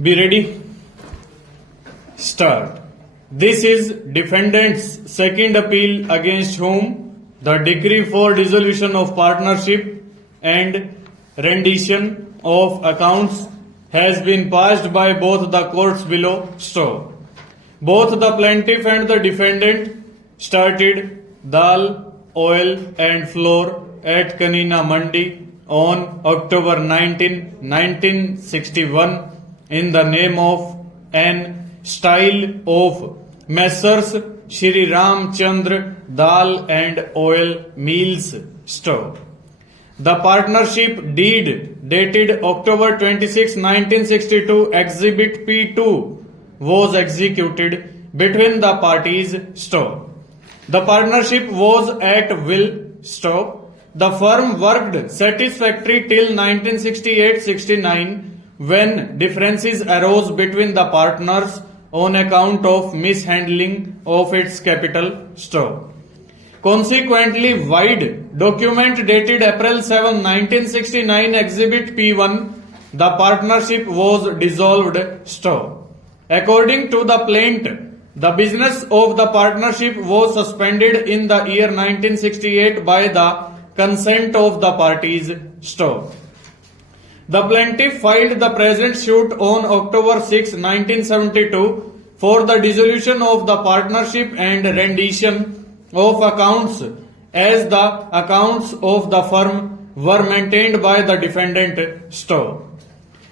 Be ready. Start. This is defendant's second appeal against whom the decree for dissolution of partnership and rendition of accounts has been passed by both the courts below. Stop. Both the plaintiff and the defendant started dal, oil and flour at Kanina Mandi on October 19, 1961 in the name of an style of Messrs. Shri Ram Chandra Dal and Oil Mills Store. The partnership deed dated October 26, 1962, Exhibit P2 was executed between the parties. Stop. The partnership was at will. Stop. The firm worked satisfactory till 1968-69 when differences arose between the partners on account of mishandling of its capital. Stop. Consequently, wide document dated April 7, 1969, Exhibit P1, the partnership was dissolved. Stop. According to the plaintiff, the business of the partnership was suspended in the year 1968 by the consent of the parties. Stop. The plaintiff filed the present suit on October 6, 1972 for the dissolution of the partnership and rendition of accounts as the accounts of the firm were maintained by the defendant. Stop.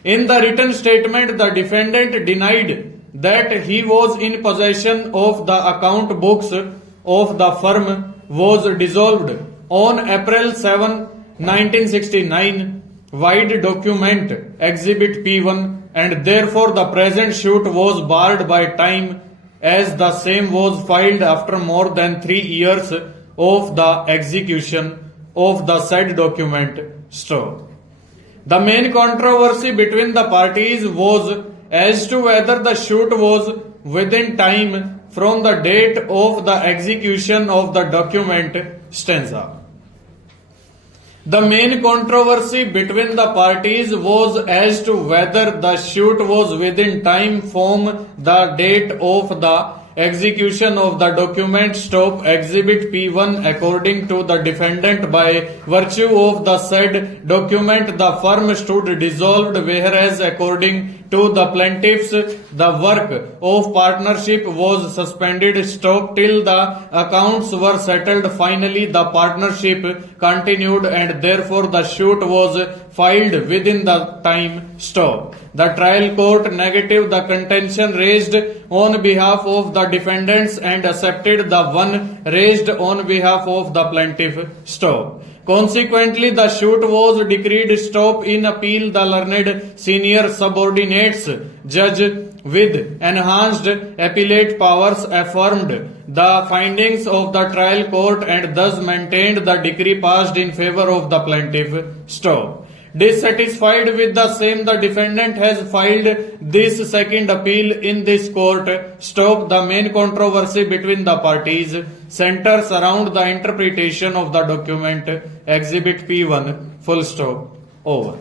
In the written statement, the defendant denied that he was in possession of the account books of the firm was dissolved on April 7, 1969, wide document Exhibit P1, and therefore the present suit was barred by time as the same was filed after more than 3 years of the execution of the said document. Stop. The main controversy between the parties was as to whether the suit was within time from the date of the execution of the document. Stanza. The main controversy between the parties was as to whether the suit was within time from the date of the execution of the document. Stop. Exhibit P1. According to the defendant, by virtue of the said document, the firm stood dissolved, whereas according to the plaintiffs, the work of partnership was suspended. Stop. Till the accounts were settled. Finally, the partnership continued and therefore the suit was filed within the time. Stop. The trial court negatived the contention raised on behalf of the defendants and accepted the one raised on behalf of the plaintiff. Stop. Consequently, the suit was decreed. Stop. In appeal, the learned senior subordinates judge with enhanced appellate powers affirmed the findings of the trial court and thus maintained the decree passed in favor of the plaintiff. Stop. Dissatisfied with the same, the defendant has filed this second appeal in this court. Stop. The main controversy between the parties centers around the interpretation of the document Exhibit P1. Full stop. Over.